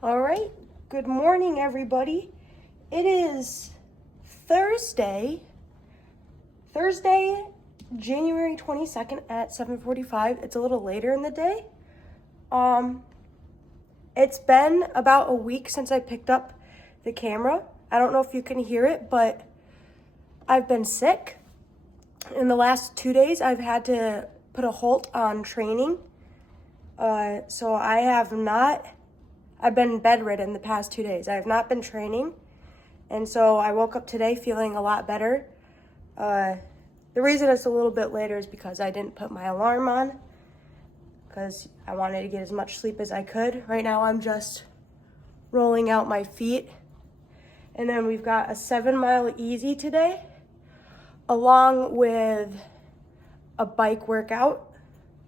All right. Good morning, everybody. It is Thursday, January 22nd at 7:45. It's a little later in the day. It's been about a week since I picked up the camera. I don't know if you can hear it, but I've been sick. In the last 2 days, I've had to put a halt on training. So I've been bedridden the past 2 days. I have not been training. And so I woke up today feeling a lot better. The reason it's a little bit later is because I didn't put my alarm on because I wanted to get as much sleep as I could. Right now I'm just rolling out my feet. And then we've got a 7-mile easy today, along with a bike workout.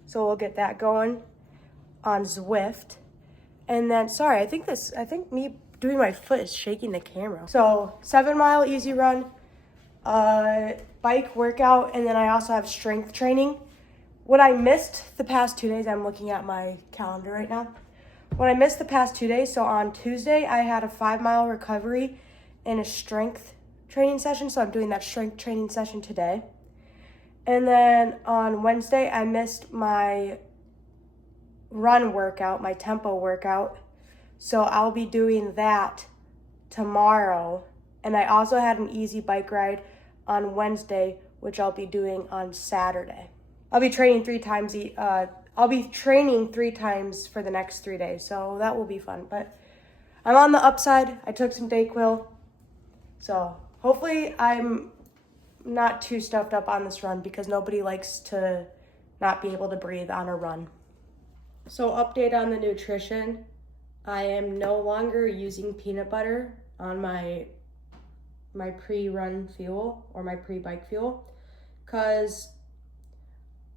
So we'll get that going on Zwift. And then, I think me doing my foot is shaking the camera. So 7-mile easy run, bike workout, and then I also have strength training. What I missed the past 2 days, I'm looking at my calendar right now. What I missed the past 2 days, so on Tuesday, I had a 5-mile recovery and a strength training session. So I'm doing that strength training session today. And then on Wednesday, I missed my run workout, my tempo workout. So I'll be doing that tomorrow. And I also had an easy bike ride on Wednesday, which I'll be doing on Saturday. I'll be training 3 times. I'll be training 3 times for the next 3 days, so that will be fun. But I'm on the upside. I took some Dayquil, so hopefully I'm not too stuffed up on this run because nobody likes to not be able to breathe on a run. So update on the nutrition. I am no longer using peanut butter on my pre-run fuel or my pre-bike fuel because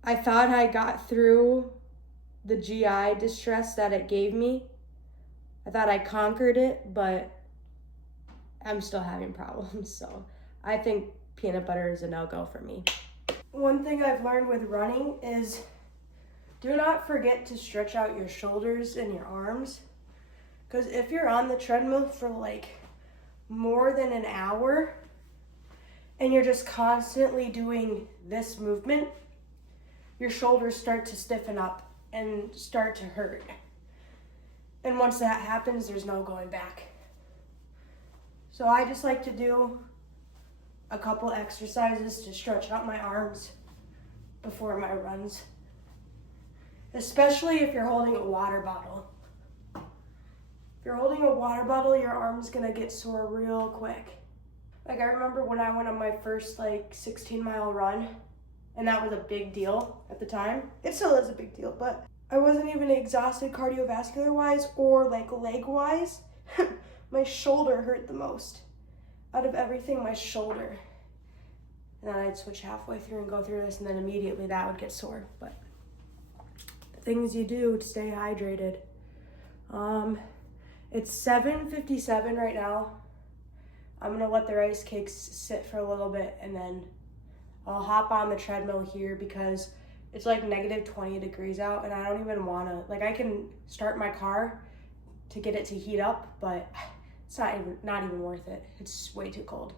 I thought I got through the GI distress that it gave me. I thought I conquered it, but I'm still having problems. So I think peanut butter is a no-go for me. One thing I've learned with running is do not forget to stretch out your shoulders and your arms. Because if you're on the treadmill for like more than an hour and you're just constantly doing this movement, your shoulders start to stiffen up and start to hurt. And once that happens, there's no going back. So I just like to do a couple exercises to stretch out my arms before my runs. Especially if you're holding a water bottle. If you're holding a water bottle, your arm's gonna get sore real quick. Like I remember when I went on my first 16-mile run, and that was a big deal at the time. It still is a big deal, but I wasn't even exhausted cardiovascular-wise or leg-wise. My shoulder hurt the most. Out of everything, my shoulder. And then I'd switch halfway through and go through this, and then immediately that would get sore. But the things you do to stay hydrated. It's 7:57 right now. I'm gonna let the rice cakes sit for a little bit, and then I'll hop on the treadmill here because it's like negative 20 degrees out, and I don't even wanna, I can start my car to get it to heat up, but it's not even worth it. It's way too cold.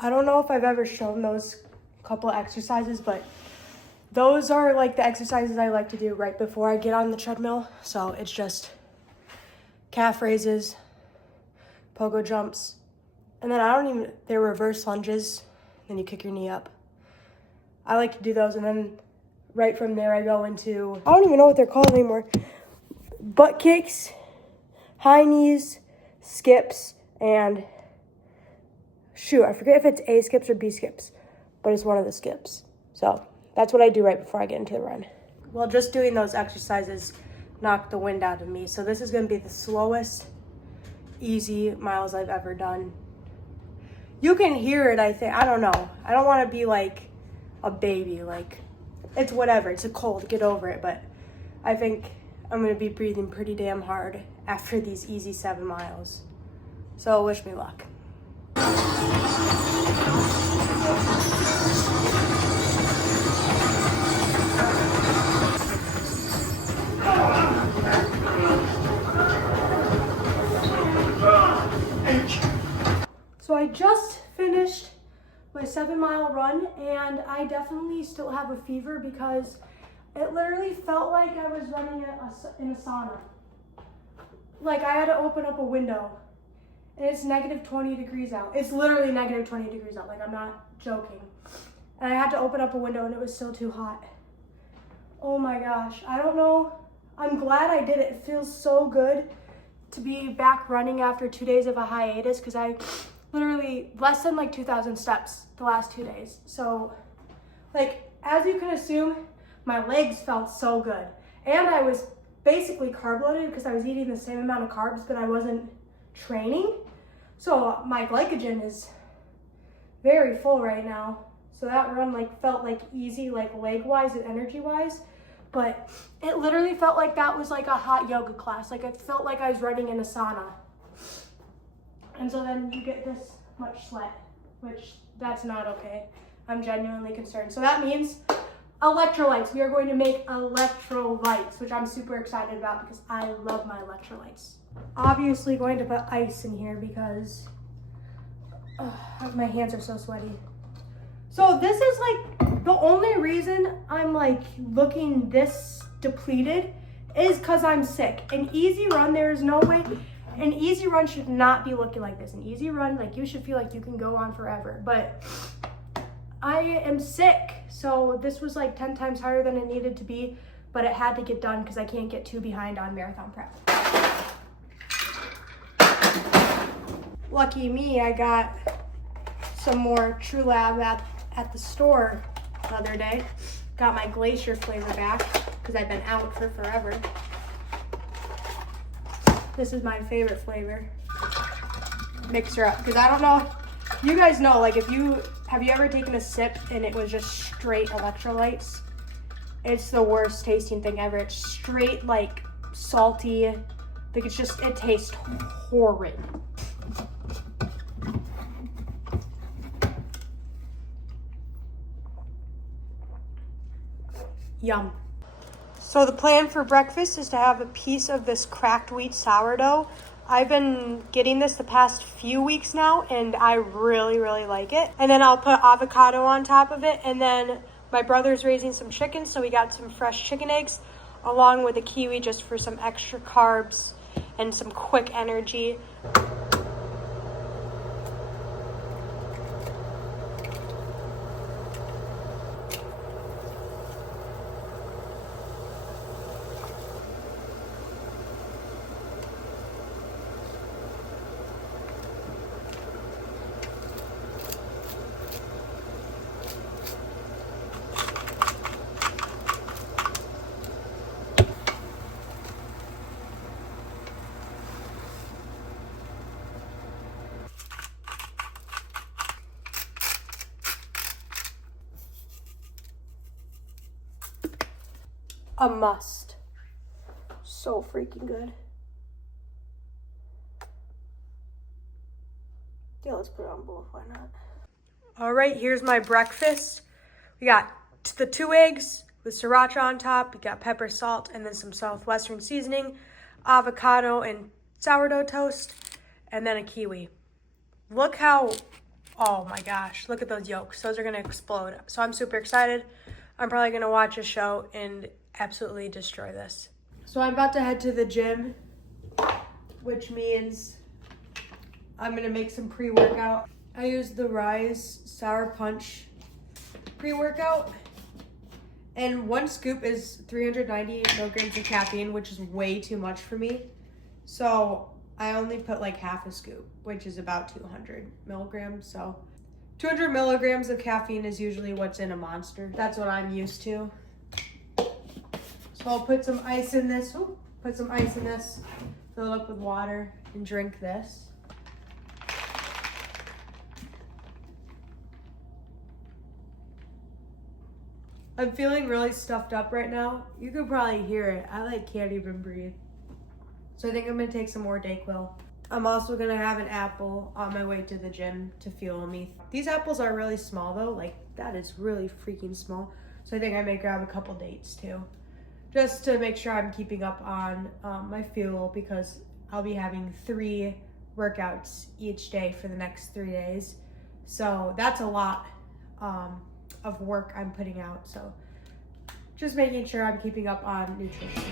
I don't know if I've ever shown those couple exercises, but those are the exercises I like to do right before I get on the treadmill. So it's just calf raises, pogo jumps, and then they're reverse lunges, then you kick your knee up. I like to do those, and then right from there I go into, I don't even know what they're called anymore. Butt kicks, high knees, skips, and shoot, I forget if it's A skips or B skips, but it's one of the skips. So that's what I do right before I get into the run. Well, just doing those exercises knocked the wind out of me. So this is gonna be the slowest easy miles I've ever done. You can hear it, I think. I don't know. I don't wanna be like a baby, like it's whatever, it's a cold, get over it. But I think I'm gonna be breathing pretty damn hard after these easy 7 miles. So wish me luck. So I just finished my 7-mile run, and I definitely still have a fever because it literally felt like I was running in a sauna. Like I had to open up a window, and it's negative 20 degrees out. It's literally negative 20 degrees out, like I'm not joking. And I had to open up a window and it was still too hot. Oh my gosh, I don't know. I'm glad I did it. It feels so good to be back running after 2 days of a hiatus, because I literally less than like 2,000 steps the last 2 days. So like, as you can assume, my legs felt so good. And I was basically carb loaded because I was eating the same amount of carbs, but I wasn't training. So my glycogen is very full right now. So that run like felt like easy, like leg wise and energy wise, but it literally felt like that was like a hot yoga class. Like it felt like I was running in a sauna. And so then you get this much sweat, which that's not okay. I'm genuinely concerned. So that means electrolytes. We are going to make electrolytes, which I'm super excited about because I love my electrolytes. Obviously going to put ice in here because my hands are so sweaty. So this is like the only reason I'm like looking this depleted is because I'm sick. An easy run, there is no way. An easy run should not be looking like this. An easy run, like you should feel like you can go on forever. But I am sick, so this was like 10 times harder than it needed to be, but it had to get done because I can't get too behind on marathon prep. Lucky me, I got some more TrueLab at the store the other day. Got my Glacier flavor back because I've been out for forever. This is my favorite flavor. Mix her up, because I don't know, you guys know, like have you ever taken a sip and it was just straight electrolytes? It's the worst tasting thing ever. It's straight like salty, like it tastes horrid. Yum. So the plan for breakfast is to have a piece of this cracked wheat sourdough. I've been getting this the past few weeks now, and I really, really like it. And then I'll put avocado on top of it. And then my brother's raising some chickens, so we got some fresh chicken eggs, along with a kiwi just for some extra carbs and some quick energy. A must. So freaking good. Yeah, let's put it on both, why not? All right, here's my breakfast. We got the 2 eggs with sriracha on top. We got pepper, salt, and then some Southwestern seasoning, avocado and sourdough toast, and then a kiwi. Look how, oh my gosh, look at those yolks. Those are gonna explode. So I'm super excited. I'm probably gonna watch a show and absolutely destroy this. So I'm about to head to the gym, which means I'm gonna make some pre-workout. I used the Rise Sour Punch pre-workout. And one scoop is 398 milligrams of caffeine, which is way too much for me. So I only put like half a scoop, which is about 200 milligrams. So 200 milligrams of caffeine is usually what's in a Monster. That's what I'm used to. So I'll put some ice in this. Ooh, put some ice in this, fill it up with water, and drink this. I'm feeling really stuffed up right now. You can probably hear it. I like can't even breathe. So I think I'm gonna take some more DayQuil. I'm also gonna have an apple on my way to the gym to fuel me. These apples are really small though, like that is really freaking small. So I think I may grab a couple dates too, just to make sure I'm keeping up on my fuel, because I'll be having 3 workouts each day for the next 3 days. So that's a lot of work I'm putting out. So just making sure I'm keeping up on nutrition.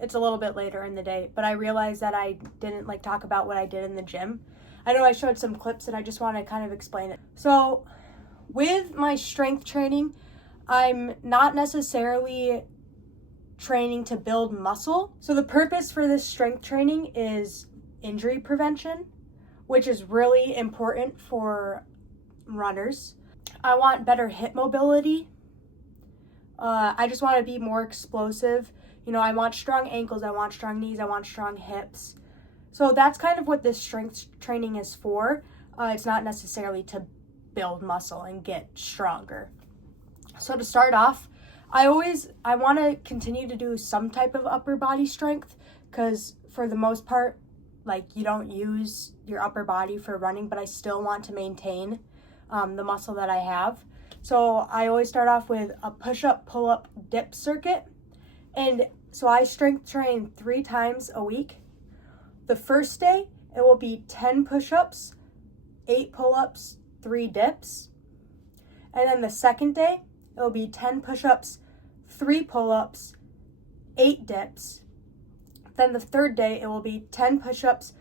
It's a little bit later in the day, but I realized that I didn't talk about what I did in the gym. I know I showed some clips and I just want to kind of explain it. So with my strength training, I'm not necessarily training to build muscle. So the purpose for this strength training is injury prevention, which is really important for runners. I want better hip mobility. I just want to be more explosive. You know, I want strong ankles, I want strong knees, I want strong hips. So that's kind of what this strength training is for. It's not necessarily to build muscle and get stronger. So to start off, I want to continue to do some type of upper body strength, because for the most part, you don't use your upper body for running, but I still want to maintain the muscle that I have. So I always start off with a push-up, pull-up, dip circuit. And so I strength train 3 times a week. The first day, it will be 10 push-ups, 8 pull-ups, 3 dips. And then the second day, it will be 10 push-ups, 3 pull-ups, 8 dips. Then the third day, it will be 10 push-ups,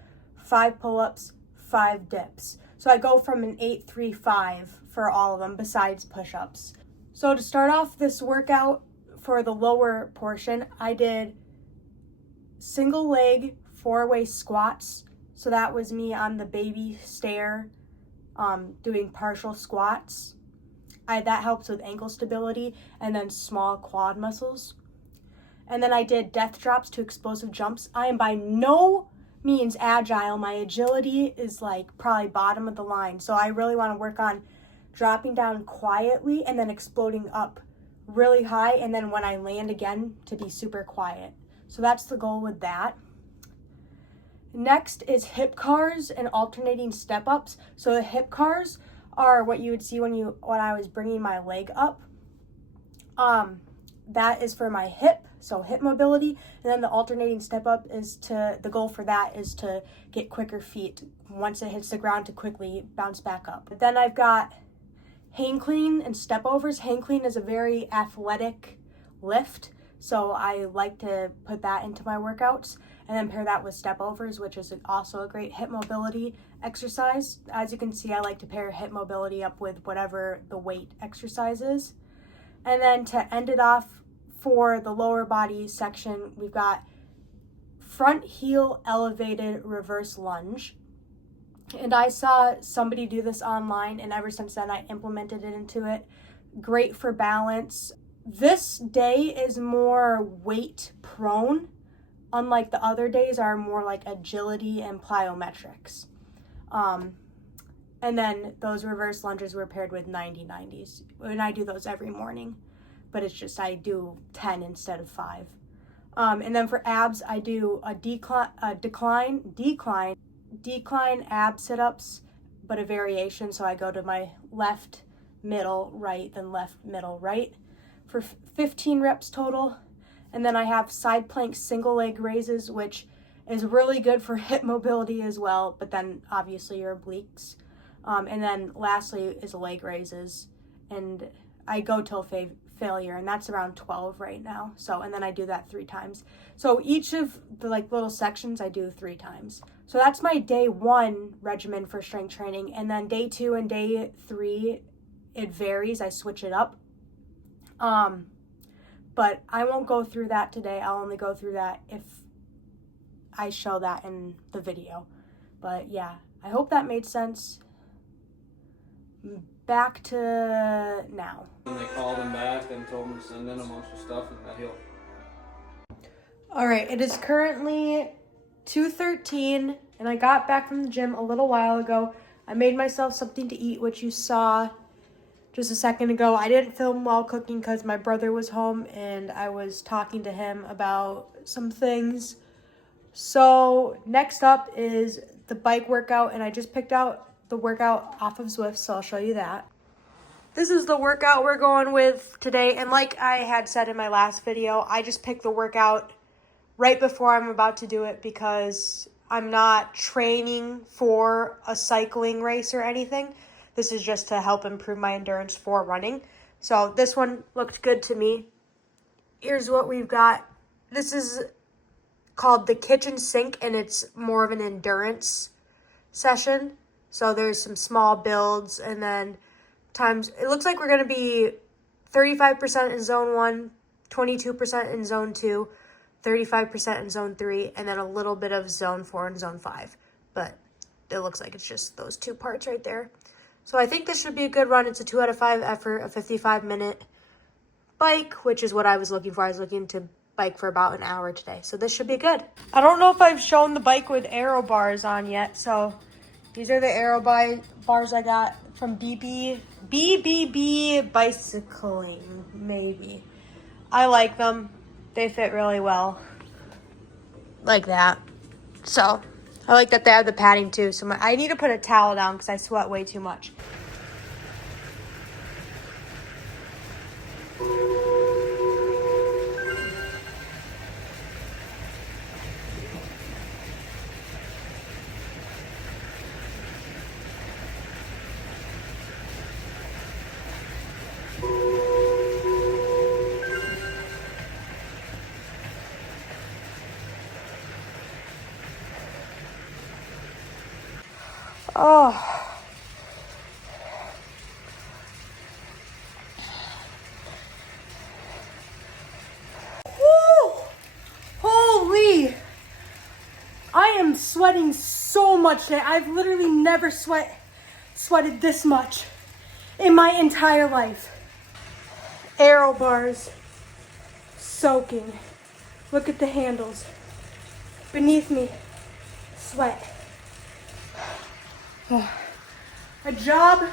5 pull-ups, 5 dips. So I go from an 8, 3, 5 for all of them besides push-ups. So to start off this workout for the lower portion, I did single leg 4-way squats. So that was me on the baby stair doing partial squats. That helps with ankle stability, and then small quad muscles. And then I did death drops to explosive jumps. I am by no means agile. My agility is like probably bottom of the line. So I really want to work on dropping down quietly and then exploding up really high. And then when I land again, to be super quiet. So that's the goal with that. Next is hip cars and alternating step ups. So the hip cars are what you would see when I was bringing my leg up. That is for my hip, so hip mobility. And then the alternating step up the goal for that is to get quicker feet once it hits the ground to quickly bounce back up. But then I've got hang clean and step overs. Hang clean is a very athletic lift, so I like to put that into my workouts and then pair that with step overs, which is also a great hip mobility exercise. As you can see, I like to pair hip mobility up with whatever the weight exercise is. And then to end it off for the lower body section, we've got front heel elevated reverse lunge. And I saw somebody do this online, and ever since then I implemented it into it. Great for balance. This day is more weight prone, unlike the other days are more like agility and plyometrics. And then those reverse lunges were paired with 90-90s. And I do those every morning, but it's just I do 10 instead of 5. And then for abs, I do a decline ab sit-ups, but a variation. So I go to my left, middle, right, then left, middle, right for 15 reps total. And then I have side plank single leg raises, which is really good for hip mobility as well, but then obviously your obliques. And then lastly is leg raises, and I go till failure, and that's around 12 right now. So, and then I do that 3 times. So each of the little sections I do 3 times. So that's my day 1 regimen for strength training. And then day 2 and day 3, it varies. I switch it up. But I won't go through that today. I'll only go through that if I show that in the video. But yeah, I hope that made sense. Back to now. When they called him back and told him to send in a bunch of stuff and that he'll... Alright, it is currently 2:13 and I got back from the gym a little while ago. I made myself something to eat, which you saw just a second ago. I didn't film while cooking because my brother was home and I was talking to him about some things. So next up is the bike workout, and I just picked out the workout off of Zwift, so I'll show you that. This is the workout we're going with today, and like I had said in my last video, I just picked the workout right before I'm about to do it because I'm not training for a cycling race or anything. This is just to help improve my endurance for running. So this one looked good to me. Here's what we've got. This is called the kitchen sink, and it's more of an endurance session. So there's some small builds, and then it looks like we're going to be 35% in zone 1, 22% in zone 2, 35% in zone 3, and then a little bit of zone 4 and zone 5. But it looks like it's just those 2 parts right there. So I think this should be a good run. It's a 2 out of 5 effort, a 55-minute bike, which is what I was looking for. I was looking to bike for about an hour today. So this should be good. I don't know if I've shown the bike with aero bars on yet. So these are the aero bars I got from BBB Bicycling, maybe. I like them. They fit really well. Like that. So I like that they have the padding too. So I need to put a towel down because I sweat way too much. Oh. Woo! Holy! I am sweating so much today. I've literally never sweated this much in my entire life. Aero bars, soaking. Look at the handles. Beneath me, sweat. A job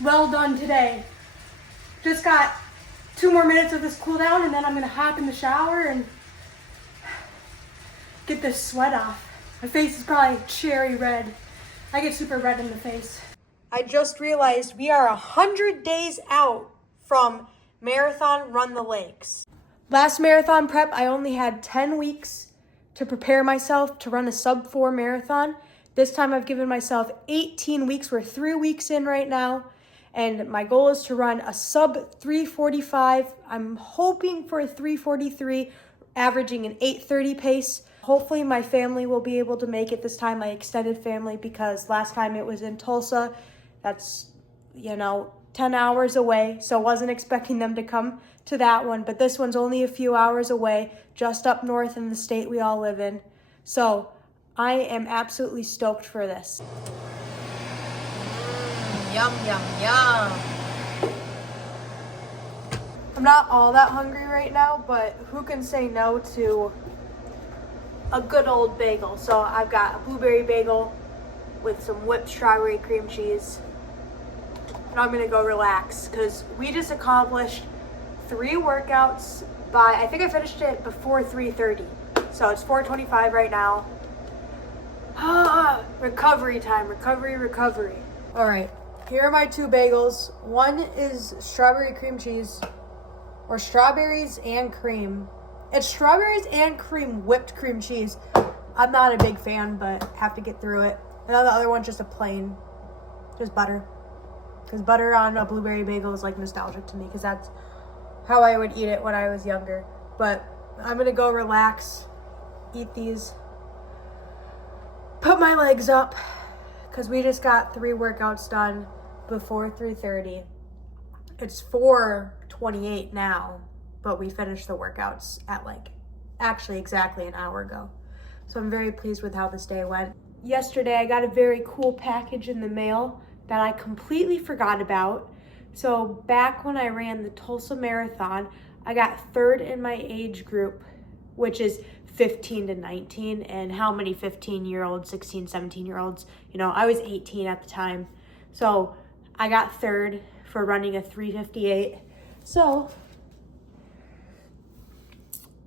well done today. Just got 2 more minutes of this cool down and then I'm gonna hop in the shower and get this sweat off. My face is probably cherry red. I get super red in the face. I just realized we are 100 days out from Marathon Run the Lakes. Last marathon prep, I only had 10 weeks to prepare myself to run a sub 4 marathon. This time I've given myself 18 weeks. We're 3 weeks in right now. And my goal is to run a sub 3:45. I'm hoping for a 3:43, averaging an 8:30 pace. Hopefully my family will be able to make it this time, my extended family, because last time it was in Tulsa. That's, 10 hours away. So wasn't expecting them to come to that one. But this one's only a few hours away, just up north in the state we all live in. So I am absolutely stoked for this. Yum, yum, yum. I'm not all that hungry right now, but who can say no to a good old bagel? So I've got a blueberry bagel with some whipped strawberry cream cheese. And I'm gonna go relax because we just accomplished 3 workouts by, I think I finished it before 3:30. So it's 4:25 right now. Recovery time, recovery. All right, here are my 2 bagels. One is strawberry cream cheese, or strawberries and cream. It's strawberries and cream, whipped cream cheese. I'm not a big fan, but have to get through it. And then the other one's just a plain, just butter. Because butter on a blueberry bagel is like nostalgic to me, because that's how I would eat it when I was younger. But I'm gonna go relax, eat these, put my legs up, because we just got 3 workouts done before 3:30. It's 4:28 now, but we finished the workouts at actually exactly an hour ago. So I'm very pleased with how this day went. Yesterday, I got a very cool package in the mail that I completely forgot about. So back when I ran the Tulsa Marathon, I got 3rd in my age group, which is 15 to 19. And how many 15-year-olds, 16, 17-year-olds? I was 18 at the time. So I got 3rd for running a 3:58. So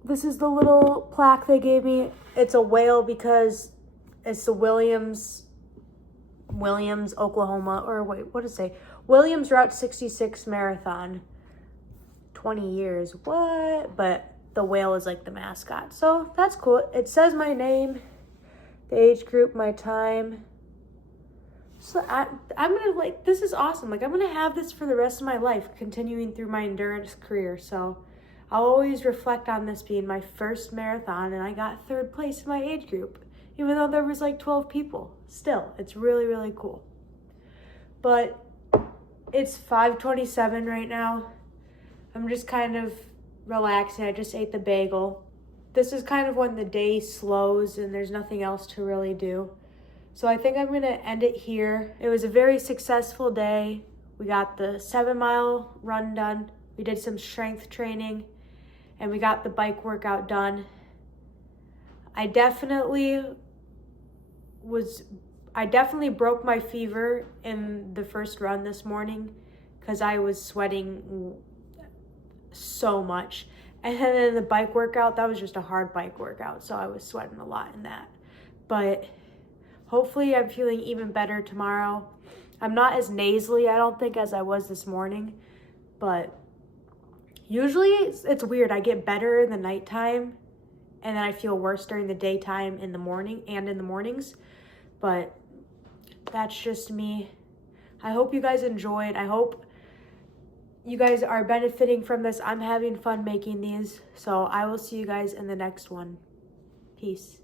this is the little plaque they gave me. It's a whale because it's the Williams, Oklahoma, or wait, what does it say? Williams Route 66 Marathon. 20 years, what? But the whale is like the mascot. So that's cool. It says my name, the age group, my time. So I'm gonna this is awesome. I'm gonna have this for the rest of my life, continuing through my endurance career. So I'll always reflect on this being my first marathon, and I got 3rd place in my age group, even though there was 12 people. Still, it's really, really cool. But it's 5:27 right now. I'm just kind of relaxing. I just ate the bagel. This is kind of when the day slows and there's nothing else to really do. So I think I'm gonna end it here. It was a very successful day. We got the 7-mile run done. We did some strength training and we got the bike workout done. I definitely broke my fever in the first run this morning because I was sweating so much. And then in the bike workout, that was just a hard bike workout, so I was sweating a lot in that. But hopefully I'm feeling even better tomorrow. I'm not as nasally, I don't think, as I was this morning, but usually it's weird. I get better in the nighttime and then I feel worse during the daytime in the morning and in the mornings. But that's just me. I hope you guys enjoyed. I hope you guys are benefiting from this. I'm having fun making these. So I will see you guys in the next one. Peace.